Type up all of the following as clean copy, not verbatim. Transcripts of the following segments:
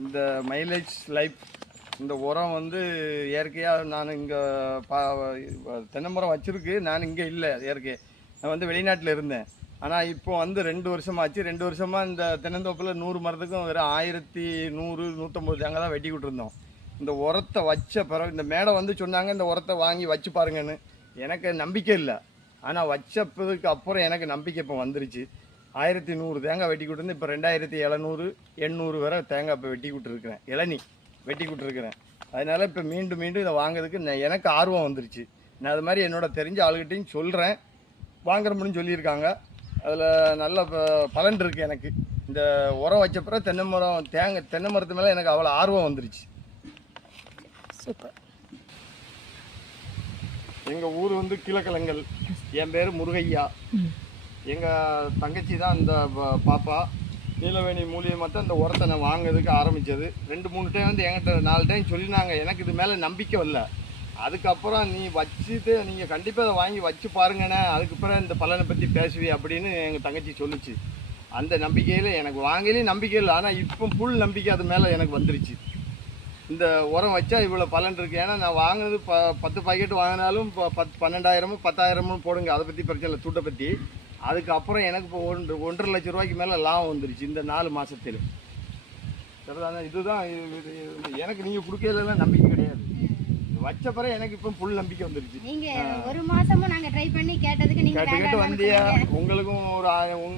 இந்த mileage life இந்த உரம் வந்து இயற்கையாக நான் இங்கே தென்னை மரம் வச்சுருக்கு. நான் இங்கே இல்லை இயற்கை, நான் வந்து வெளிநாட்டில் இருந்தேன். ஆனால் இப்போ வந்து 2 வருஷமாச்சு. 2 வருஷமாக இந்த தென்னந்தோப்பில் 100 மரத்துக்கும் வெறும் 1100 150 தேங்காய் தான் வெட்டி விட்டுருந்தோம். இந்த உரத்தை வச்ச பிறகு இந்த மேடை வந்து சொன்னாங்க இந்த உரத்தை வாங்கி வச்சு பாருங்கன்னு. எனக்கு நம்பிக்கை இல்லை. ஆனால் வச்சதுக்கு அப்புறம் எனக்கு நம்பிக்கை இப்போ வந்துருச்சு. 1100 தேங்காய் வெட்டி விட்டுருந்து இப்போ 2700 800 வரை தேங்காய் இப்போ வெட்டி விட்டுருக்குறேன். இளநீ வெட்டி விட்டுருக்குறேன். அதனால் இப்போ மீண்டும் இதை வாங்குறதுக்கு எனக்கு ஆர்வம் வந்துருச்சு. நான் அது மாதிரி என்னோட தெரிஞ்ச ஆளுகிட்டையும் சொல்கிறேன், வாங்குறோம்னு சொல்லியிருக்காங்க. அதில் நல்ல பலன் இருக்குது எனக்கு. இந்த உரம் வச்ச பிறகு தென்னை மரத்து மேலே எனக்கு அவ்வளோ ஆர்வம் வந்துருச்சு. சூப்பர். எங்கள் ஊர் வந்து கீழக்கிழங்கல். என் பேர் முருகையா. எங்கள் தங்கச்சி தான் இந்த பாப்பா நீலவேணி மூலியமாக தான் இந்த உரத்தை நான் வாங்குறதுக்கு ஆரம்பித்தது. 2-3 டைம் வந்து என்கிட்ட 4 டைம் சொல்லினாங்க. எனக்கு இது மேலே நம்பிக்கை வரல. அதுக்கப்புறம் நீ வச்சுட்டு நீங்கள் கண்டிப்பாக அதை வாங்கி வச்சு பாருங்கண்ணே, அதுக்கப்புறம் இந்த பலனை பற்றி பேசுவி அப்படின்னு எங்கள் தங்கச்சி சொல்லிச்சு. அந்த நம்பிக்கையில் எனக்கு வாங்கலையும் நம்பிக்கை இல்லை. ஆனால் இப்போ ஃபுல் நம்பிக்கை அது மேலே எனக்கு வந்துருச்சு. இந்த உரம் வச்சா இவ்வளோ பலன் இருக்குது. ஏன்னா நான் வாங்கினது 10 பாக்கெட் வாங்கினாலும் 12,000 10,000 போடுங்க, அதை பற்றி பிரச்சனை இல்லை, சூட்டை பற்றி. அதுக்கப்புறம் எனக்கு இப்போ 1.5 லட்ச ரூபாய்க்கு மேலே லாபம் வந்துருச்சு இந்த 4 மாதத்தில். சரிதானே? இதுதான் எனக்கு நீங்கள் கொடுக்கறதுலாம் நம்பிக்கை கிடையாது. வச்ச பிறகு எனக்கு இப்போ ஃபுல் நம்பிக்கை வந்துருச்சு. நீங்கள் 1 மாதமும் நாங்கள் ட்ரை பண்ணி கேட்டதுக்கு நீங்கள் கேட்டு வந்தியா? உங்களுக்கும்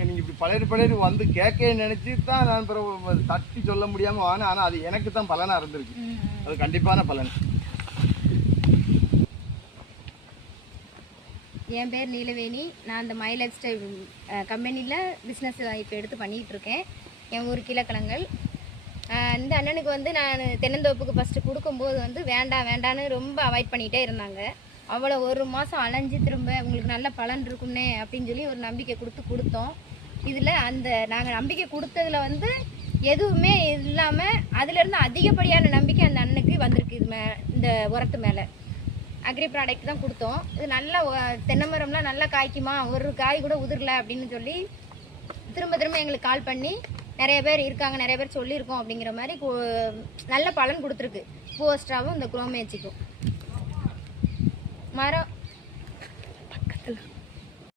நீங்கள் இப்படி பழைய வந்து கேட்க நினச்சி தான் நான் பிறகு தட்டி சொல்ல முடியாமல் வாங்கினேன். ஆனால் அது எனக்கு தான் பலனாக இருந்திருக்கு. அது கண்டிப்பான பலன். என் பேர் நீலவேணி. நான் அந்த மை லைஃப் ஸ்டைல் கம்பெனியில் பிஸ்னஸ் இப்போ எடுத்து பண்ணிகிட்ருக்கேன். என் ஊர் கீழக்கிழங்கல். இந்த அண்ணனுக்கு வந்து நான் தென்னந்தோப்புக்கு ஃபஸ்ட்டு கொடுக்கும்போது வந்து வேண்டான்னு ரொம்ப அவாய்ட் பண்ணிகிட்டே இருந்தாங்க. அவ்வளோ 1 மாதம் அலைஞ்சு திரும்ப உங்களுக்கு நல்ல பலன் இருக்குன்னே அப்படின்னு சொல்லி ஒரு நம்பிக்கை கொடுத்தோம். இதில் நாங்கள் நம்பிக்கை கொடுத்ததில் வந்து எதுவுமே இல்லாமல் அதிலேருந்து அதிகப்படியான நம்பிக்கை அந்த அண்ணனுக்கு வந்திருக்கு. இந்த உரத்து மேலே அக்ரி ப்ராடக்ட் தான் கொடுத்தோம். இது நல்லா தென்னை மரம்லாம் நல்லா காய்க்குமா, ஒரு காய் கூட உதிரல அப்படின்னு சொல்லி திரும்ப எங்களுக்கு கால் பண்ணி நிறைய பேர் இருக்காங்க, நிறைய பேர் சொல்லியிருக்கோம் அப்படிங்கிற மாதிரி நல்ல பலன் கொடுத்துருக்கு. பூவஸ்ட்ராவும் இந்த குரோமேச்சிக்கும் மரம்